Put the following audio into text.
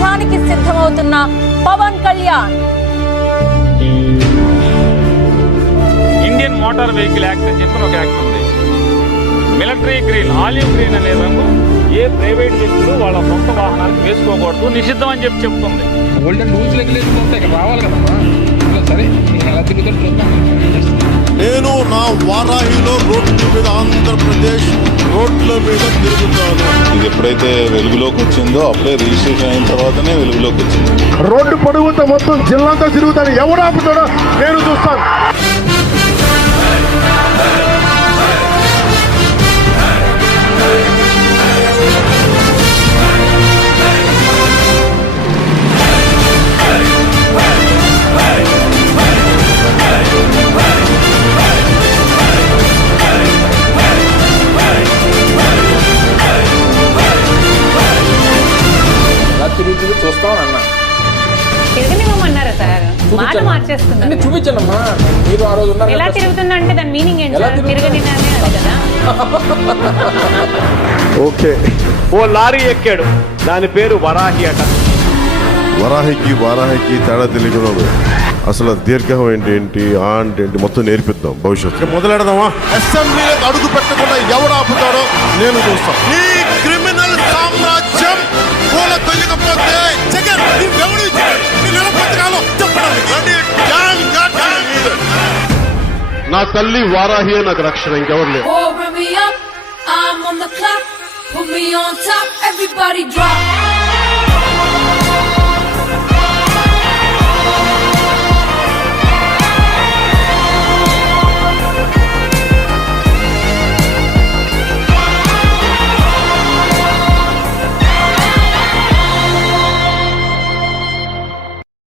యుద్ధానికి సిద్ధమవుతున్న Pawan Kalyan. Indian motor vehicle act అని చెప్పిన ఒక యాక్ట్ ఉంది. మిలిటరీ గ్రీన్, ఆలివ్ గ్రీన్ అనే రంగు ఏ ప్రైవేట్ వ్యక్తులు వాళ్ళ సొంత వాహనాలకు వేసుకోకూడదు, నిషిద్ధం అని చెప్తుంది. ఓల్డెన్ రూల్స్ రెగ్యులేషన్స్ ఉంటాయి, రావాలి కదమ్మా. సరే నేను ఎలా తిరుగుతుంటా. నేను నా వారాహిలో రోడ్ల మీద, ఆంధ్రప్రదేశ్ రోడ్ల మీద తిరుగుతాను. ఇది ఎప్పుడైతే వెలుగులోకి వచ్చిందో అప్పుడే రిజిస్ట్రేషన్ అయిన తర్వాతనే వెలుగులోకి వచ్చింది. రోడ్డు పొడుగుతో మొత్తం జిల్లాతో తిరుగుతాను. ఎవరు ఆపుతాడో నేను చూస్తాను. తిరుగుతూ చూస్తామన్నా తిరగనివ్వమన్నారా సార్? మాట మార్చేస్తున్నారు. చూపించండమ్మా. మీరు ఆ రోజు ఎలా తిరుగుతుందా అంటే దాని మీనింగ్ ఏంటి సార్? తిరగనివ్వనే కదా. ఓకే, ఓ లారీ ఎక్కాడు, దాని పేరు వరాహి అట. వారాహికి తేడా తెలియదు. అసలు దీర్ఘం ఏంటి, ఆ అంటే ఏంటి మొత్తం నేర్పిద్దాం భవిష్యత్తు. మొదలెడదామా? అసెంబ్లీలో అడుగు పెట్టకుండా ఎవరు ఆపుతాడో నేను చూస్తాను. ఈ క్రిమినల్ సామ్రాజ్యం పూల తొయ్యకపోతే జగన్ నా తల్లి వారాహి నాకు రక్షణ, ఇంకెవరు లేదు. I'm on the clock, put me on top, everybody drop.